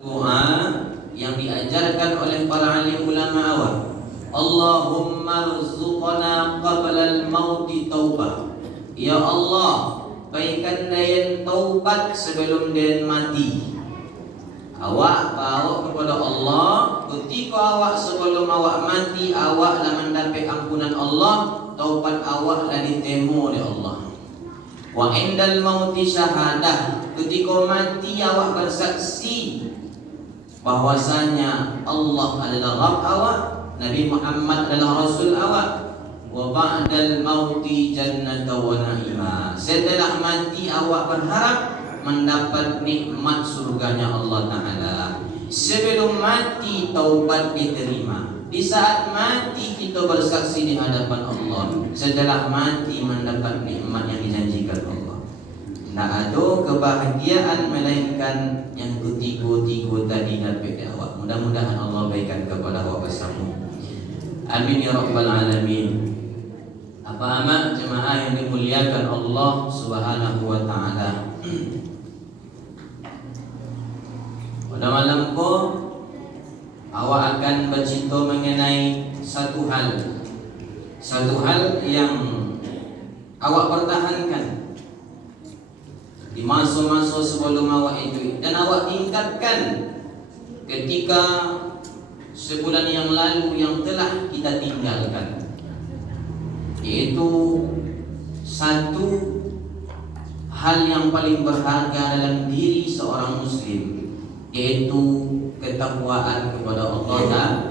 Doa yang diajarkan oleh para alim ulama awal. Allahumma rzuqna qabla al-mauti taubah. Ya Allah, berikan dayan taubat sebelum dayan mati. Awak bawa kepada Allah ketika awak sebelum awak mati, awak lah mendapat ampunan Allah, taubat awak lah diterima oleh Allah. Wa indal mauti syahadah, ketika mati awak bersaksi bahwasanya Allah adalah Rabb awak, Nabi Muhammad adalah Rasul awak. Wa ba'dal mauti jannata wa na'ima, setelah mati awak berharap mendapat nikmat surganya Allah Ta'ala. Sebelum mati taubat diterima. Di saat mati kita bersaksi di hadapan Allah. Setelah mati mendapat nikmat yang dijanjikan Allah. Tak ada kebahagiaan melainkan yang ketiga-tiga tadi dapat awak. Mudah-mudahan Allah berikan kepada awak bersama. Amin ya rabbal alamin. Apa amat jemaah yang dimuliakan Allah Subhanahu wa taala. Pada malam ko awak akan bercerita mengenai satu hal yang awak pertahankan di masa-masa sebelum awak itu, dan awak tingkatkan ketika sebulan yang lalu yang telah kita tinggalkan, yaitu satu hal yang paling berharga dalam diri seorang muslim, yaitu ketakwaan kepada Allah Ta'ala.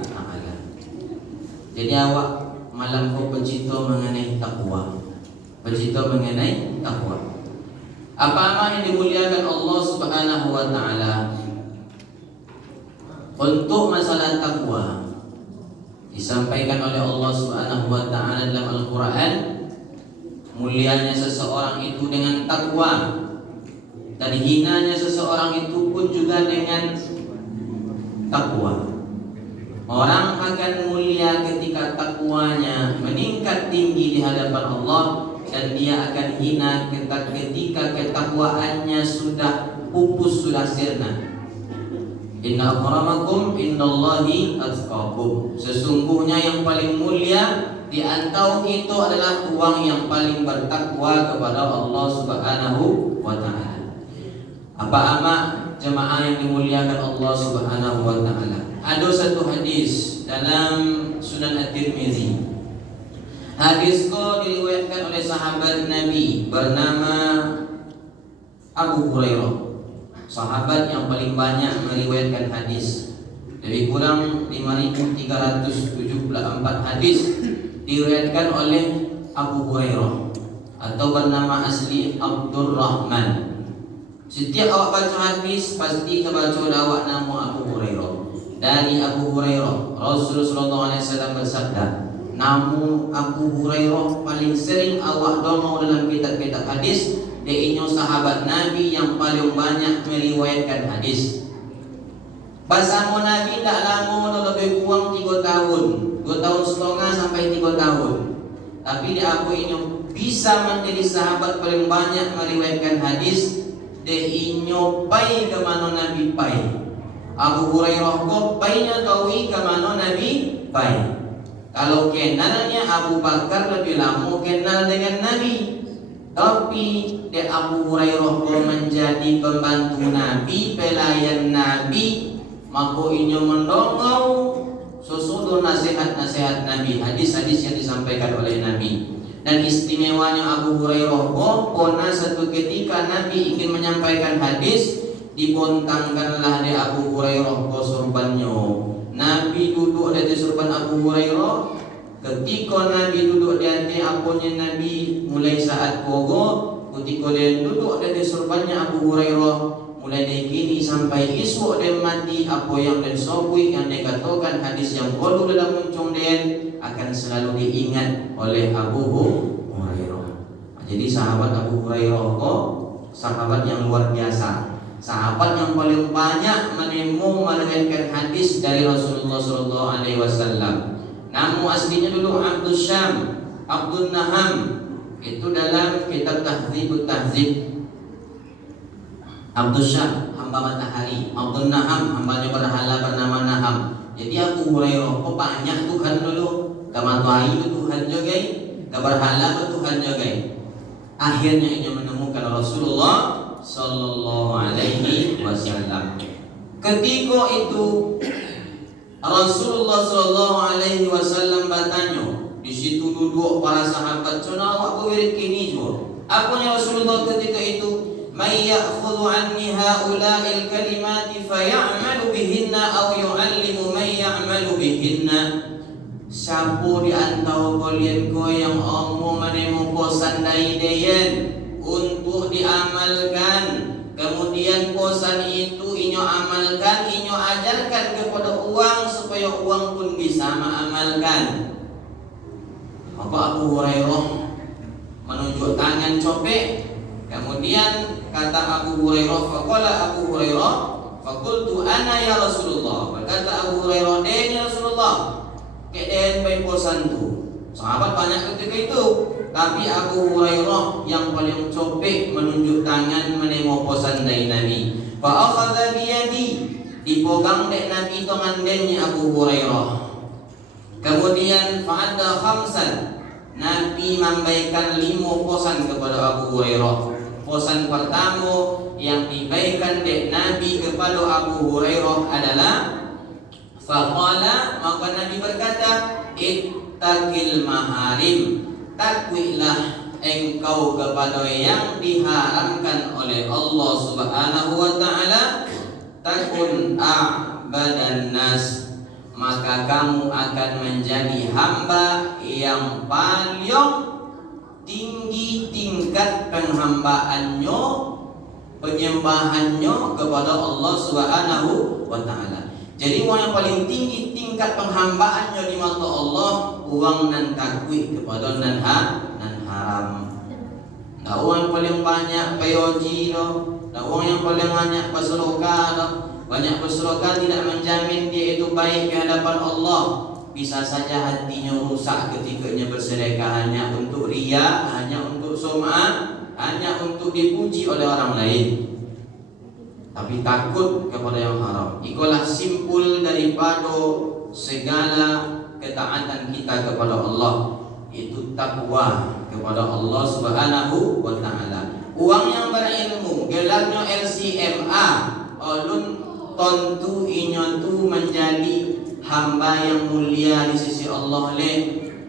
Jadi awak malam ko bercerita mengenai takwa. Apa yang dimuliakan Allah Subhanahu wa taala. Untuk masalah takwa disampaikan oleh Allah Subhanahu wa taala dalam Al-Qur'an, mulianya seseorang itu dengan takwa, dan hinanya seseorang itu pun juga dengan takwa. Orang akan mulia ketika takwanya meningkat tinggi di hadapan Allah, dan dia akan hina ketika ketakwaannya sudah pupus, sudah sirna. Inna akramakum indallahi atqakum. Sesungguhnya yang paling mulia di antara itu adalah orang yang paling bertakwa kepada Allah Subhanahu wa taala. Apa amat jemaah yang dimuliakan Allah Subhanahu wa taala. Ada satu hadis dalam Sunan At-Tirmizi. Hadis ko diriwayatkan oleh sahabat Nabi bernama Abu Hurairah. Sahabat yang paling banyak meriwayatkan hadis. Lebih kurang 5.374 hadis diriwayatkan oleh Abu Hurairah, atau bernama asli Abdurrahman. Setiap awak baca hadis pasti terbaca awak nama Abu Hurairah. Dari Abu Hurairah, Rasulullah SAW bersabda, namu Abu Hurairah paling sering awak dengar dalam kitab-kitab hadis. Dia sahabat Nabi yang paling banyak meriwayatkan hadis. Bersama Nabi tak lama, lebih kurang 3 tahun, 2 tahun setengah sampai 3 tahun. Tapi dia aku ini bisa menjadi sahabat paling banyak meriwayatkan hadis. Dia pai ke mana Nabi pai. Abu Hurairah ko painya tahu ke mana Nabi pai. Kalau kenalnya Abu Bakar lebih lama kenal dengan Nabi. Tapi dia Abu Hurairah ko menjadi pembantu Nabi, pelayan Nabi, maka ini mendongau sesuatu nasihat-nasihat Nabi, hadis-hadis yang disampaikan oleh Nabi. Dan istimewanya Abu Hurairah ko, pernah satu ketika Nabi ingin menyampaikan hadis, dibontangkanlah di Abu Hurairah ko surbannya. Nabi duduk di surban Abu Hurairah. Ketika Nabi duduk di atas apunnya Nabi, mulai saat kogo, ketika dia duduk di surbannya Abu Hurairah, mulai dari kini sampai esok dia mati, apa yang dia sobui, yang dia katakan hadis yang bodoh dalam muncung dia akan selalu diingat oleh Abu Hurairah. Jadi sahabat Abu Hurairah kok sahabat yang luar biasa, sahabat yang paling banyak meriwayatkan hadis dari Rasulullah SAW. Namun aslinya dulu Abdul Syam, Abdul Naham. Itu dalam kitab Tahdzibut Tahdzib. Abdul Syam hamba matahari. Abdul Naham, hambanya berhala bernama Naham. Jadi Abu Hurairah, kok banyak Tuhan dulu? Ke matahari Tuhan juga, ke berhala Tuhan juga. Akhirnya ia menemukan Rasulullah Sallallahu Alaihi Wasallam. Ketika itu Rasulullah Sallallahu Alaihi Wasallam bertanya, di situ duduk para sahabat. Cuma aku wirid kini juga. Apanya Rasulullah ketika itu? May ya'khudhu anni haula'il kalimati faya'malu bihinna aw yu'allimu man ya'malu bihinna. Siapa di antara kalian ko yang omong menemu posan dari dayan untuk diamalkan, kemudian posan itu inyo amalkan, inyo ajarkan kepada uang supaya uang pun bisa mengamalkan. Maka Abu Hurairah menunjuk tangan copek. Kemudian kata Abu Hurairah, faqala Abu Hurairah, faqultu ana ya Rasulullah. Berkata Abu Hurairah, ya Rasulullah, keden baik posan tu. Sahabat banyak ketika itu, tapi Abu Hurairah yang paling copek menunjuk tangan menemu posan dari Nabi. Fa akhadha bi yadi, dipegang dek Nabi tangan dennya Abu Hurairah. Kemudian fa'adda khamsan, Nabi memberikan 5 posan kepada Abu Hurairah. Posan pertama yang diberikan dek Nabi kepada Abu Hurairah adalah faqala, maka Nabi berkata, ittaqil maharim, takwilah engkau kepada yang diharamkan oleh Allah Subhanahu wa taala, takun a'badan nas, maka kamu akan menjadi hamba yang paling tinggi tingkat penghambaannya, penyembahannya kepada Allah Subhanahu wa taala. Jadi orang yang paling tinggi tingkat penghambaannya di mata Allah, uang nan takwi kepada nan haram. Nah, uang yang paling banyak payoji doh, nah, uang yang paling banyak bersedekah doh. Banyak bersedekah tidak menjamin dia itu baik di hadapan Allah. Bisa saja hatinya rusak ketikanya bersedekah hanya untuk riya, hanya untuk sum'ah, hanya untuk dipuji oleh orang lain. Tapi takut kepada yang haram. Itulah simpul daripada segala ketaatan kita kepada Allah. Itu takwa kepada Allah Subhanahu wa taala. Uang yang berilmu, gelarnya LCMA, ulun tentu inyo tu menjadi hamba yang mulia di sisi Allah le.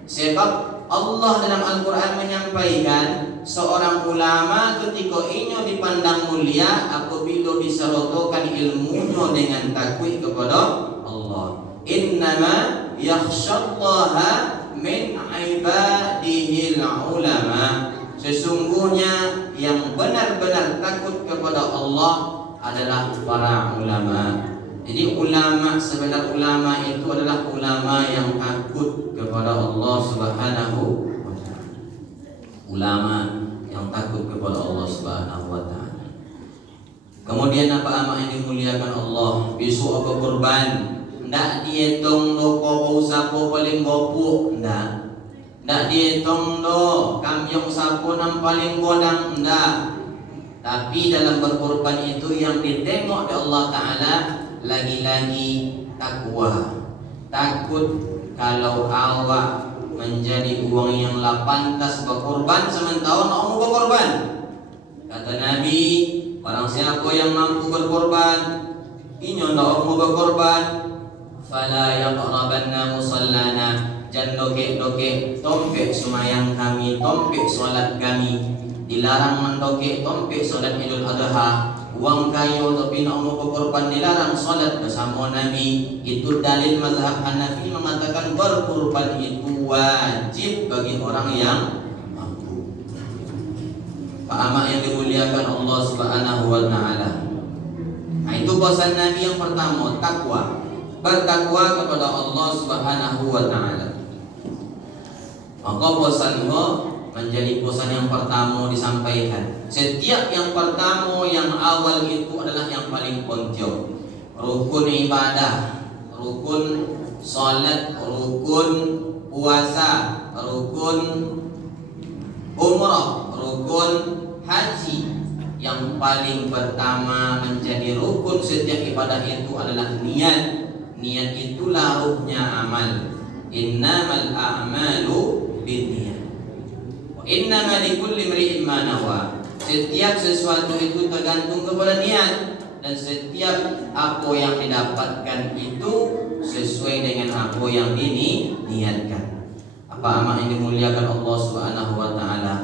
Sebab Allah dalam Al-Quran menyampaikan seorang ulama ketika inyo dipandang mulia apabila diserotokan ilmunya dengan takwa kepada Allah. Innama yakhshallaha min ibadihil ulama. Sesungguhnya yang benar-benar takut kepada Allah adalah para ulama. Jadi ulama, sebenar ulama itu adalah ulama yang takut kepada Allah Subhanahu wa taala. Ulama yang takut kepada Allah Subhanahu wa taala. Kemudian apa amak yang dimuliakan Allah, besok apa kurban, ndak dihitung do ko sapo paling gopuk, ndak dihitung do kamyong sapo nang paling godang, ndak. Tapi dalam berkorban itu yang ditengok oleh Allah Ta'ala lagi-lagi takwa. Takut kalau awak menjadi uang yang pantas berkorban sementara nak mau berkorban. Kata Nabi, barang siapa yang mampu berkorban, inyo nak mau berkorban, fala yaqrabanna musallana, jangan dokek-dokek tompek semayang kami, tompek solat kami. Dilarang mendokek tompek solat Idul Adha. Uang kayu tapi nak mau berkorban dilarang solat bersama Nabi. Itu dalil mazhab Hanafi mengatakan berkorban itu wajib bagi orang yang mampu. Pak amak yang dimuliakan Allah Subhanahu wa taala. Nah, itu pesan Nabi yang pertama, takwa. Bertakwa kepada Allah Subhanahu wa taala. Maka pesannya menjadi pesan yang pertama disampaikan. Setiap yang pertama, yang awal itu adalah yang paling penting. Rukun ibadah, rukun salat, rukun puasa, rukun umrah, rukun haji. Yang paling pertama menjadi rukun setiap ibadah itu adalah niat. Niat itulah ruhnya amal. Innamal a'malu binniyat. Wa innama likulli imri'in ma nawa. Setiap sesuatu itu tergantung kepada niat, dan setiap apa yang didapatkan itu sesuai dengan apa yang diniatkan. Apa amat yang dimuliakan Allah Subhanahu wa taala.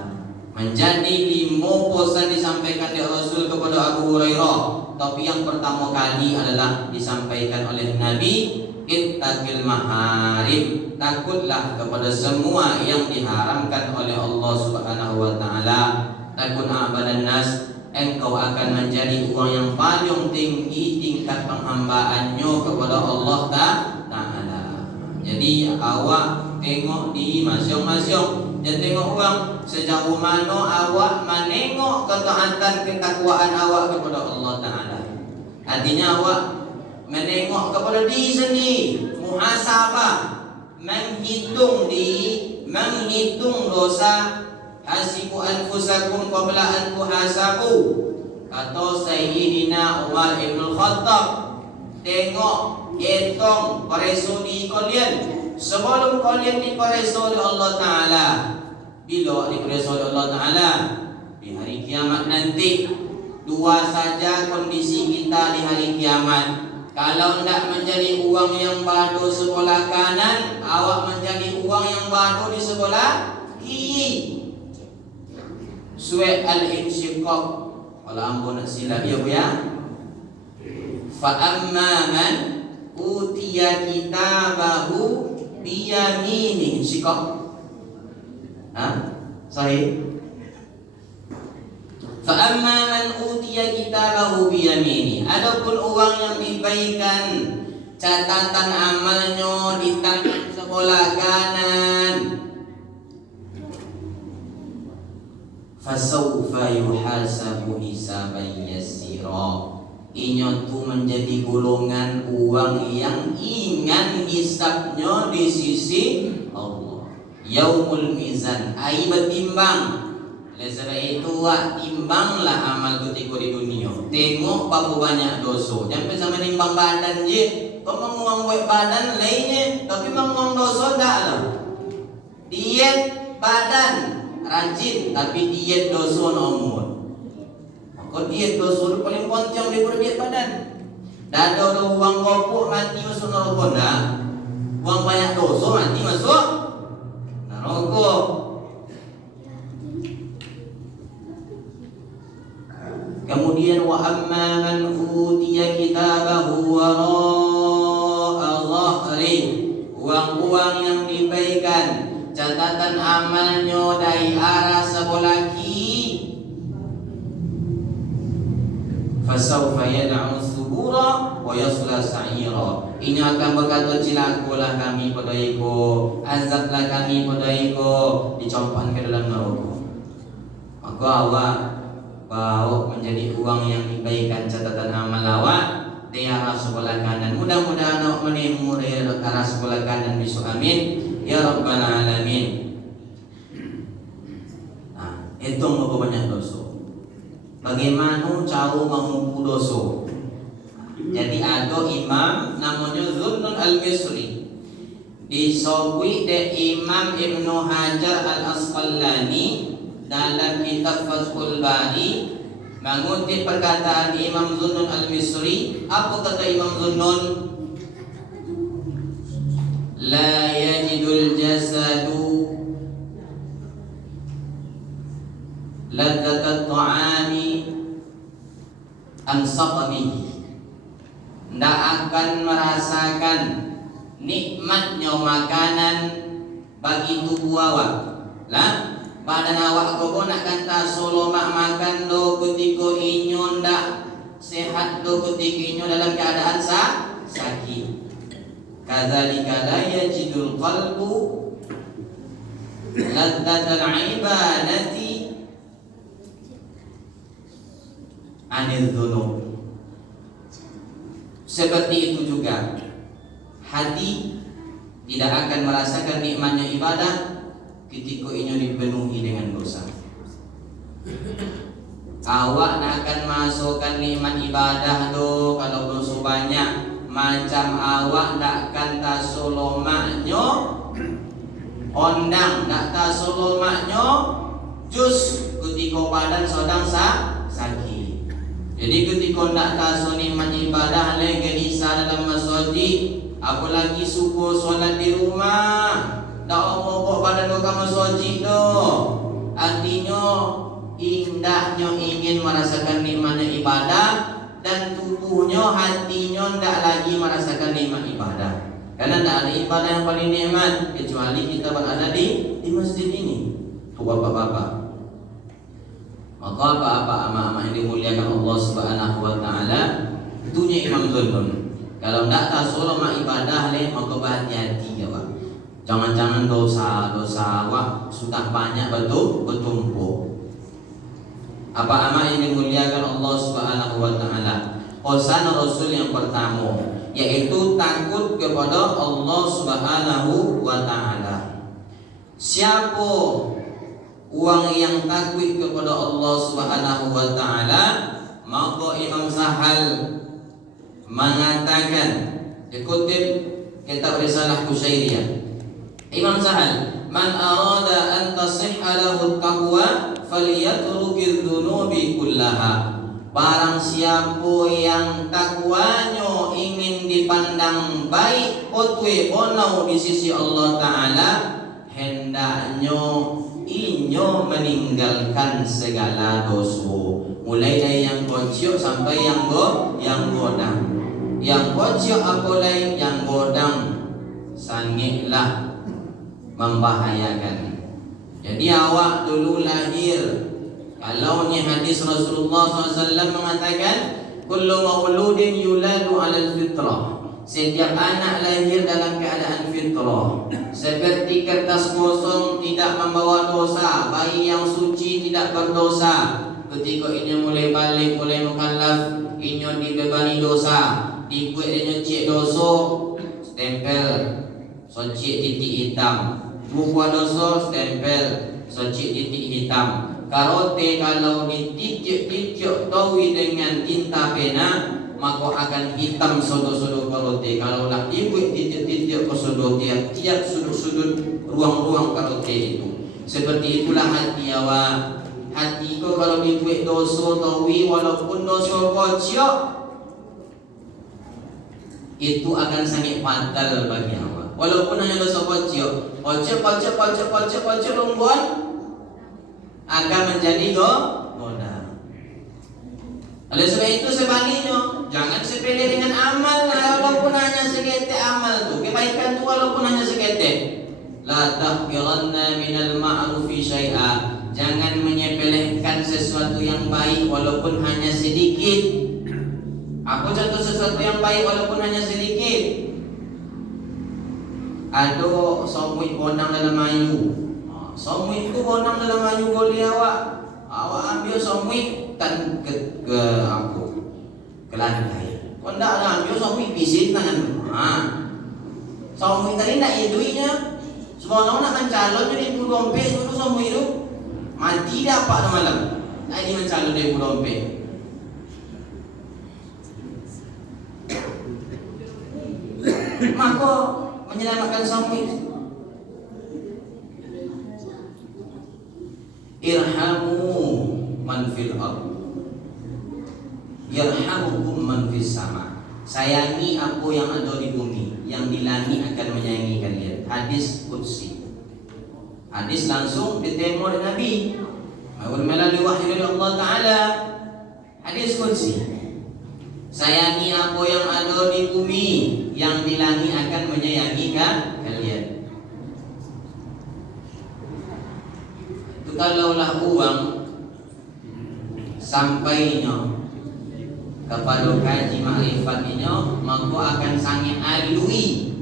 Menjadi 5 pesan disampaikan oleh Rasul kepada Abu Hurairah. Tapi yang pertama kali adalah disampaikan oleh Nabi, ittaqil maharim. Takutlah kepada semua yang diharamkan oleh Allah Subhanahu wa taala. Takun a'badan nas, engkau akan menjadi orang yang paling tinggi tingkat penghambaannya kepada Allah Ta'ala. Jadi awak tengok di masing-masing. Dan tengok orang sejauh mana awak menengok ketaatan ketakwaan awak kepada Allah Ta'ala. Artinya awak menengok kepada diri sendiri, muhasabah, menghitung diri, menghitung dosa. Hasibu anfusakum qabla an tuhasabu, kata Sayyidina Umar ibn Khattab. Tengok, hitung pereso diri kalian sebelum kalian dipereso oleh Allah Ta'ala. Bila dipereso oleh Allah Ta'ala? Di hari kiamat nanti. Dua saja kondisi kita di hari kiamat. Kalau tidak menjadi uang yang badu sebelah kanan, awak menjadi uang yang badu di sebelah kiri. Surat Al-Insyiqaq, kalau ampun nak silap ya bu ya. Fa amma man utiya kitabahu biyamini. Insyiqaq. Sahih. Fa amma man utiya kitabahu biyamini. Adapun orang yang diberikan catatan amalnya di tangan sebelah kanan, fasawfa yuhasabu hisaban yasira. Inya tu menjadi golongan uang yang ingan hisabnya di sisi Allah. Yaumul mizan, ai bertimbang. Oleh sebab itu timbanglah amal ketika di dunia. Tengok berapa banyak dosa. Jangan sama timbang badan je. Kau menguang buat badan lainnya, tapi menguang dosa dah lah. Diet badan rajin, tapi diet dosa nomor. Maka diet dosa itu paling penting daripada diet badan. Dah ada uang kopuk mati masuk neraka dah. Uang banyak dosa mati masuk neraka. Kemudian wa amma man utiya kitabahu wara'a dhahri. Uang-uang yang diberikan catatan amalnya dari arah sebelah kiri, fasawfa yad'u subura wa yasla sa'ira. Ini akan berkata, cilakulah kami pada iko, azablah kami pada iko, dicompan ke dalam neraka. Maka awak bawa menjadi uang yang diberikan catatan amal awak di arah sebelah kanan. Mudah-mudahan awak menemu di arah sebelah kanan besok, amin ya rabbal alamin. Hitung berapa banyak dosa. Bagaimana cara mengukur dosa? Jadi ada imam namanya Zunnun al-Misri, disebut oleh Imam Ibnu Hajar al-Asqalani dalam kitab Fathul Bari, mengutip perkataan Imam Zunnun al-Misri. Apa kata Imam Zunnun? La yajidul jasadu ladzatat ta'ami an saqamihi. Tidak akan merasakan nikmatnya makanan bagi tubuh awak. Lah, badan awak kau nak kata solo mak makan do ketika inyo ndak sehat, do ketika inyo dalam keadaan sakit. Kadzalika la yajidul qalbu ladzatal ibadati anil dzunub. Seperti itu juga hati tidak akan merasakan nikmatnya ibadah ketika ini dipenuhi dengan dosa. Awak nak akan masukkan nikmat ibadah tu kalau dosa banyak. Macam awak nak akan tasolomaknyo ondang, nak tasolomaknyo jus ketika badan sedang sakit. Jadi ketika nak taso nikmat ibadah le geisa dalam masjid, apalagi subuh solat di rumah, tak mau badan ke masjid tu. Artinya indahnya ingin merasakan nikmatnya ibadah dan tubuhnya, hatinya tidak lagi merasakan nikmat ibadah. Karena tidak ada ibadah yang paling nikmat kecuali kita berada di masjid ini. Tu bapak-bapak. Maka apa-apa ama-ama yang dimuliakan Allah Subhanahu wa taala, itunya Imam Zulun. Kalau tidak tasawuf mak ibadah le, maka berhati-hati ya, Pak. Jangan-jangan dosa-dosa awak sudah banyak bertumpuk. Apa ama yang dimuliakan Allah Subhanahu wa taala? Pesan Rasul yang pertama yaitu takut kepada Allah Subhanahu wa taala. Siapa orang yang takut kepada Allah Subhanahu wa taala, maka Imam Sahal mengatakan, dikutip kitab Risalah Kusyairiyah, Imam Sahal, man arada an tasihha lahu taqwa falyatrukiz dzunubi kullaha. Barang siapa yang takwanya ingin dipandang baik, otwe bonau di sisi Allah taala, hendaknya inyo meninggalkan segala dosa, mulai dari yang kecil sampai yang godang. Yang kecil apalagi yang godang sangitlah membahayakan. Jadi awak dulu lahir, kalau ni hadis Rasulullah SAW mengatakan, kullu mauludin yuladu alal fitrah. Setiap anak lahir dalam keadaan fitrah, seperti kertas kosong tidak membawa dosa, bayi yang suci tidak berdosa. Ketika ini mulai balik, mulai mukallaf, ini dibebani dosa, dibuat dia cek dosa, stempel, socik titik hitam. Buku dosa, stempel, socik titik hitam. Karote kalau dititik-titik tawi dengan tinta pena, maka akan hitam sudut-sudut karote. Kalau nak dibuat titik-titik ke sudut tiap sudut-sudut ruang-ruang karote itu. Seperti itulah hati awak. Hati kau kalau dibuat dosa tawi, walaupun dosa kecil, itu akan sangat fatal bagi awak. Walaupun hanya dosa kecil, kecil lungguan akan menjadi goda. Oleh sebab itu sebaliknya, jangan sepele dengan amal, walaupun hanya seketek amal tu, kebaikan tu walaupun hanya seketek. La tahqiranna minal ma'rufi syai'a. Jangan menyepelekan sesuatu yang baik walaupun hanya sedikit. Aku contoh sesuatu yang baik walaupun hanya sedikit. Ada somui bonang dalam ayu. Somui itu bonang dalam ayu boleh awak. Awak ambil somui tan ke aku ke lantai. Kau ndak ada ambil somui pisit tangan. Somui tadi ndak ada duitnya. Sebab orang nak mencalon jadi ibu dompet dulu somui itu mati dapat malam. Nak ini mencalon dari ibu dompet. Maka menyelamatkan somui. Irhamu man fil ardh yarhamukum man fis sama. Sayangi apa yang ada di bumi, yang di langit akan menyayangi kalian. Hadis qudsi. Hadis langsung ditemu oleh Nabi melalui wahyu dari Allah Taala. Hadis qudsi. Sayangi apa yang ada di bumi, yang di langit akan menyayangi kalian. Kalaulah uang sampainya kepada kaji makrifatnya, maka akan sangat alui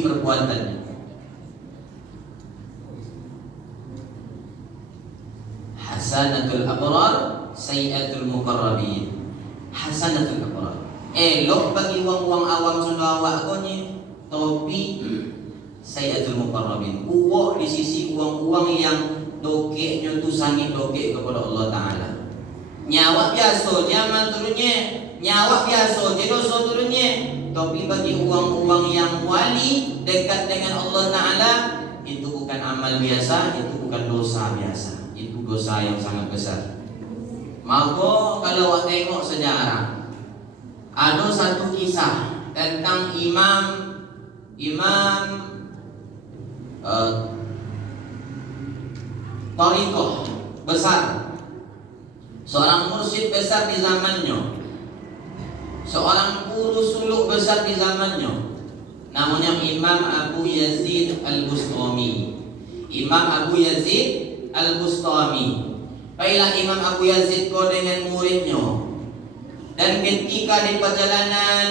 perbuatannya. Hasanatul abrar, sayyatul muqarrabin. Hasanatul abrar, elok bagi uang-uang awam sunda awak konye, tapi sayyatul muqarrabin, uang di sisi uang-uang yang dokeknya tu sangat dokek kepada Allah Ta'ala. Nyawa biasa dia amal turunnya, nyawa biasa dia dosa turunnya. Tapi bagi uang-uang yang wali dekat dengan Allah Ta'ala, itu bukan amal biasa, itu bukan dosa biasa, itu dosa yang sangat besar. Maka kalau awak tengok sejarah, ada satu kisah tentang imam Tariqah besar, seorang mursyid besar di zamannya, seorang guru suluk besar di zamannya, namanya Imam Abu Yazid Al-Bustami. Imam Abu Yazid Al-Bustami. Baiklah Imam Abu Yazid kau dengan muridnya, dan ketika di perjalanan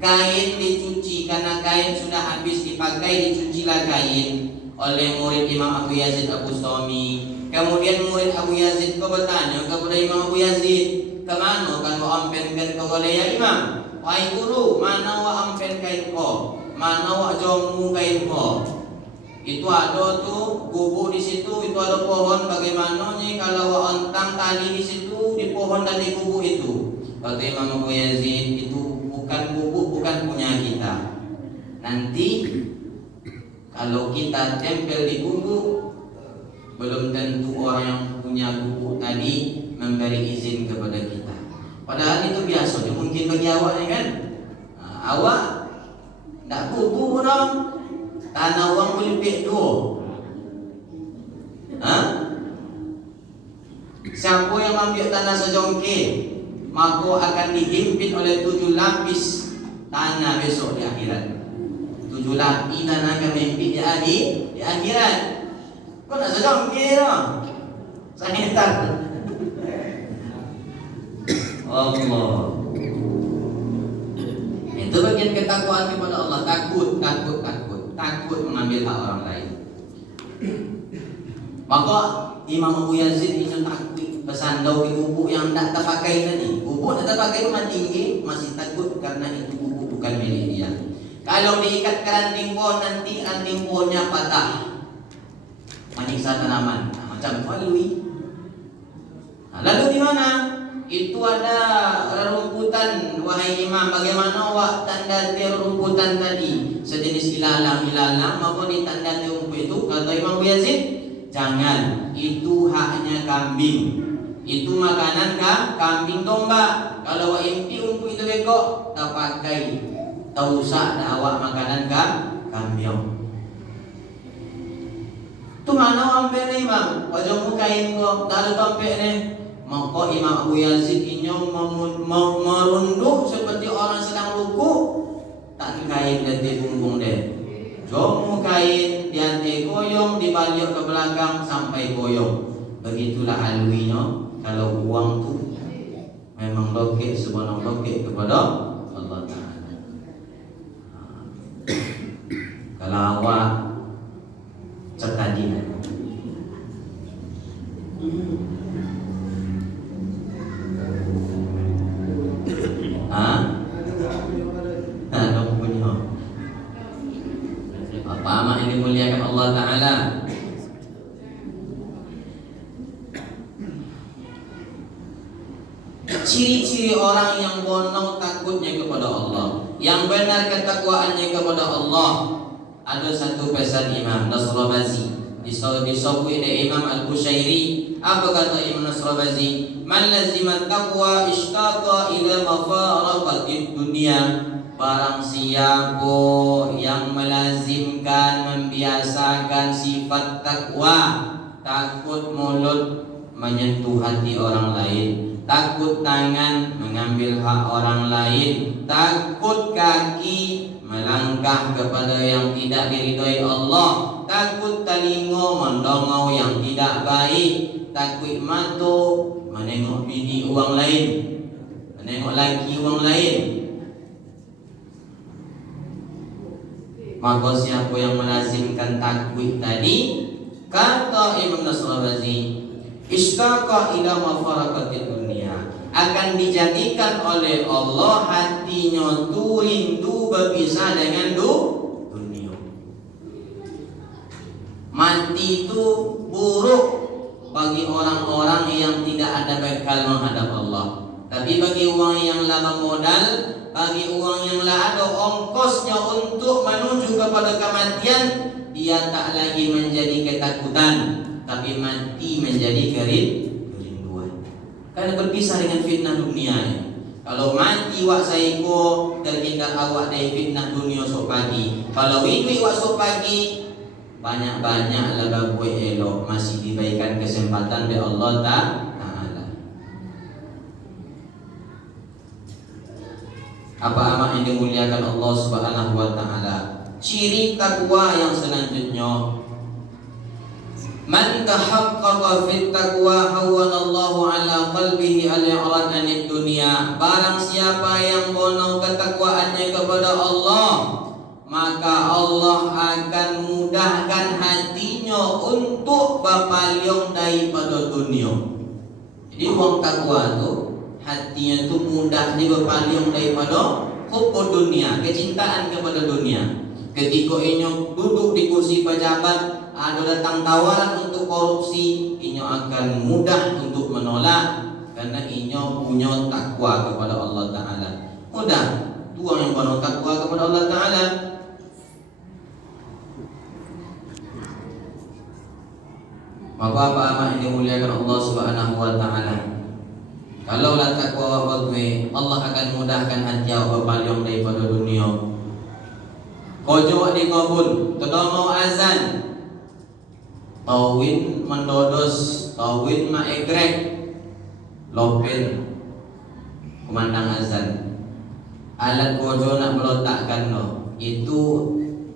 kain dicuci, karena kain sudah habis dipakai, dicucilah kain oleh murid Imam Abu Yazid Al-Bustami. Kemudian murid Abu Yazid kau bertanya kepada Imam Abu Yazid, "Kemana kan wa ampenkan kau oleh ya Imam? Wahai guru, mana wa ampen kain kau? Mana wa jomu kain kau? Itu ada tu gubuk di situ, itu ada pohon. Bagaimana nih kalau wa ontang tali di situ, di pohon dan di gubuk itu?" Kata Imam Abu Yazid, "Itu bukan gubuk, bukan punya kita. Nanti kalau kita tempel di gubuk, belum tentu orang yang punya gubuk tadi memberi izin kepada kita. Padahal itu biasa, dia mungkin bagi awak ni kan. Awak tak gubuk dong, tanah orang boleh lebih dua. Siapa yang ambil tanah sejongkir, maka akan dihimpit oleh 7 lapis tanah besok di akhirat. 7 lapis tanah akan dihimpit di akhirat. Kau nak sejongkir dong, sangitan. Allah. Itu bagian ketakwaan kepada Allah. Takut mengambil hak orang lain. Maka Imam Abu Yazid itu takut bersandau di gubuk yang tak terpakai tadi. Gubuk tak terpakai itu tinggi, masih takut karena itu gubuk bukan milik dia. Kalau diikat ke ranting pohon, nanti ranting pohonnya patah, menyiksa tanaman. Macam Falwi. Lalu di mana? Itu ada rumputan, wahai imam, bagaimana awak tanda rumputan tadi? Sejenis ilalang, maka ditanda rumput itu. Kata Imam Abu Yazid, jangan, itu haknya kambing, itu makanan kambing domba. Kalau awak impi rumput itu bekok, tak pakai, tak usah ada awak makanan kambing. Tu mana ambil imam? Wajahmu kain kok, tak ada tampek ni. Maka Imam Abu Yazid ini merunduk seperti orang sedang ruku. Tak kain dari punggung dia, jomu kain diantai goyong, dibalik ke belakang sampai goyong. Begitulah alwinya kalau uang tu memang lokek sebenarnya lokek kepada Allah Ta'ala. Kalau awak cetadina, apa amat yang dimuliakan Allah Ta'ala. Ciri-ciri orang yang bono takutnya kepada Allah, yang benar ketakwaannya kepada Allah. Ada satu pesan Imam Nasrabazi disebut oleh Imam Al-Bushairi. Apa kata Imam Nasrabazi? Man lazima taqwa ishtaqa ila mafaraqatid dunia. Barang siapa yang melazimkan, membiasakan sifat takwa, takut mulut menyentuh hati orang lain, takut tangan mengambil hak orang lain, takut kaki melangkah kepada yang tidak diridhai Allah, takut telinga mendongau yang tidak baik, takut mata menengok bini orang lain, menengok laki orang lain. Maka siapa yang melazimkan takut tadi, kata Imam Nasrabazi, istaqa ila mafaraqatid dunia, akan dijadikan oleh Allah hatinya tu rindu berpisah dengan dunia. Mati itu buruk bagi orang-orang yang tidak ada bekal menghadap Allah. Tapi bagi orang yang lama modal, bagi orang yang lah ada ongkosnya untuk menuju kepada kematian, dia tak lagi menjadi ketakutan, tapi mati menjadi kerinduan. Karena berpisah dengan fitnah dunia. Kalau mati wak saiko, terhindar awak dari fitnah dunia sok pagi. Kalau hidup wak sok pagi, banyak-banyak lah buat elok, masih diberikan kesempatan oleh Allah Ta'ala. Apa amat yang dimuliakan Allah Subhanahu wa Ta'ala. Ciri takwa yang selanjutnya, man tahaqqaqa fit taqwa hawwanallahu ala qalbihi al-i'rad anid dunya. Barang siapa yang bono ketakwaannya kepada Allah, maka Allah akan mudahkan hatinya untuk berpaling daripada dunia. Jadi orang takwa tu hatinya tu mudah berpaling daripada hubbu dunia, kecintaan kepada dunia. Ketika inyo duduk di kursi pejabat, ada datang tawaran untuk korupsi, inyo akan mudah untuk menolak karena inyo punya takwa kepada Allah Ta'ala. Mudah, tuang yang penuh takwa kepada Allah Ta'ala. Maka apa amat yang dimuliakan Allah Subhanahu wa Ta'ala. Kalau lah takwa bagwe, Allah akan mudahkan hati awak berpaling daripada dunia. Kojo di kabul, terdengar azan, tawin mendodos, tawin maegrek, lopen, kumandang azan. Alat kojo nak meletakkan no, itu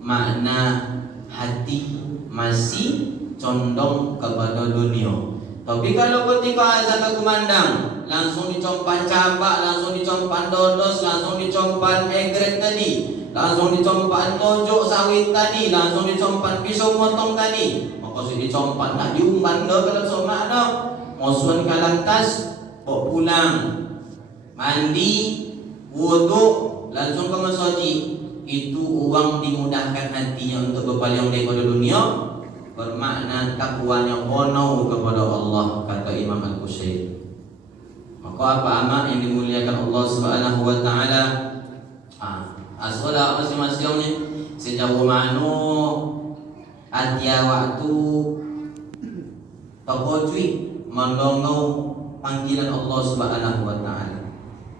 makna hati masih condong kepada dunia. Tapi kalau ketika azan berkumandang, langsung dicompan cabak, langsung dicompan dodos, langsung dicompan egrek tadi, langsung dicompan tojok sawit tadi, langsung dicompan pisau motong tadi, maka si dicompan nak diumpan dah kalau somak dah. Mosun kalantas, bawa pulang, mandi, wuduk, langsung ke masjid. Itu uang dimudahkan hatinya untuk berpaling daripada dunia, bermakna takwanya bono kepada Allah, kata Imam Al-Qushairi. Maka apa amat yang dimuliakan Allah Subhanahu wa Ta'ala. Asal masing-masing ni sejauh mana atia waktu terpojui mendongong panggilan Allah Subhanahu wa Ta'ala.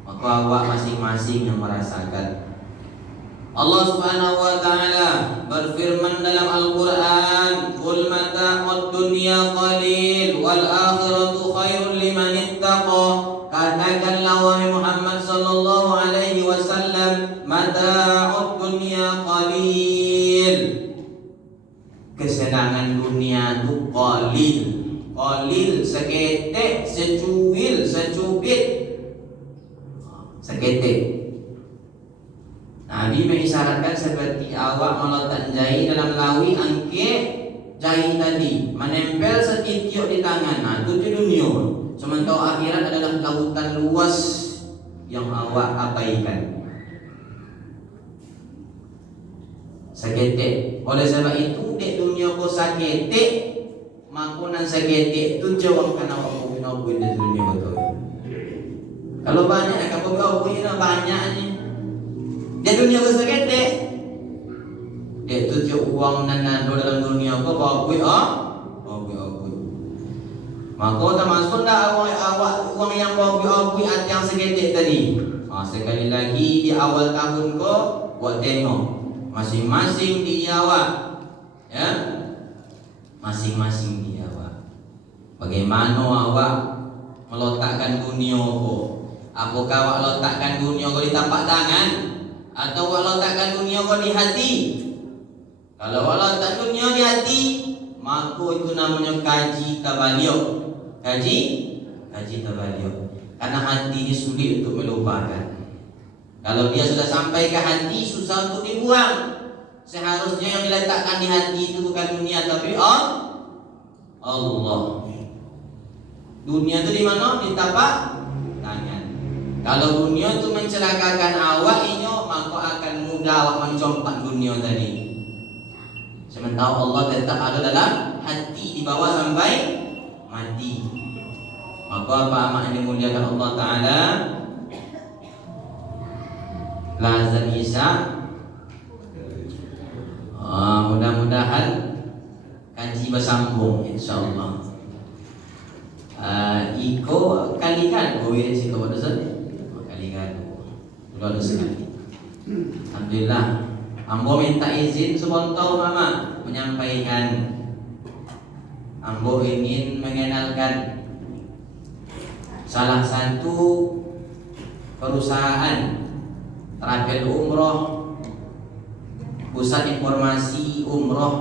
Maka awak masing-masing yang merasakan. Allah Subhanahu wa Ta'ala berfirman dalam Al-Quran, "Qul mata'ud dunya qalil wal akhiratu khairul liman ittaqa." Katakanlah wahai Muhammad sallallahu alaihi wasallam, mata'ud dunya qalil. Kesenangan dunia itu qalil. Qalil seketek, secuil, secubit. Seketek. Nabi mengisyaratkan seperti awak meletak jahit dalam lawi angke jahit tadi menempel setitik di tangan. Nah, itu di dunia. Sementara akhirat adalah lautan luas yang awak abaikan. Seketik. Oleh sebab itu di dunia kau seketik, makunan seketik itu jawabkan awak punya buat di dunia betul. Kalau banyak kamu punya banyaknya. Di dunia kau seketik, dia tujuh uang dan nado dalam dunia kau bawa bui maka termasuk dah awak uang yang bawa bui yang seketik tadi. Sekali lagi di awal tahun kau buat tengok masing-masing di awak, ya, masing-masing di awak. Bagaimana awak meletakkan dunia kau? Apakah awak letakkan dunia kau di tapak tangan? Atau awak letakkan dunia kau di hati? Kalau awak letak dunia di hati, maka itu namanya kaji tabaliuk. Kaji tabaliuk. Karena hati ini sulit untuk melupakan. Kalau dia sudah sampai ke hati, susah untuk dibuang. Seharusnya yang diletakkan di hati itu bukan dunia, tapi Allah. Dunia itu di mana? Di tapak tangan. Kalau dunia itu mencelakakan awak inyo, maka akan mudah awak mencompak dunia tadi. Sementara Allah tetap ada dalam hati dibawa sampai mati. Maka apa amak yang dimuliakan Allah Ta'ala, lazan Isa, mudah-mudahan kaji bersambung insyaAllah. Iko kalikan Gowi di situ pada kalikan Udah sekali. Alhamdulillah. Ambo minta izin sebentar mama menyampaikan. Ambo ingin mengenalkan salah satu perusahaan travel umroh, pusat informasi umroh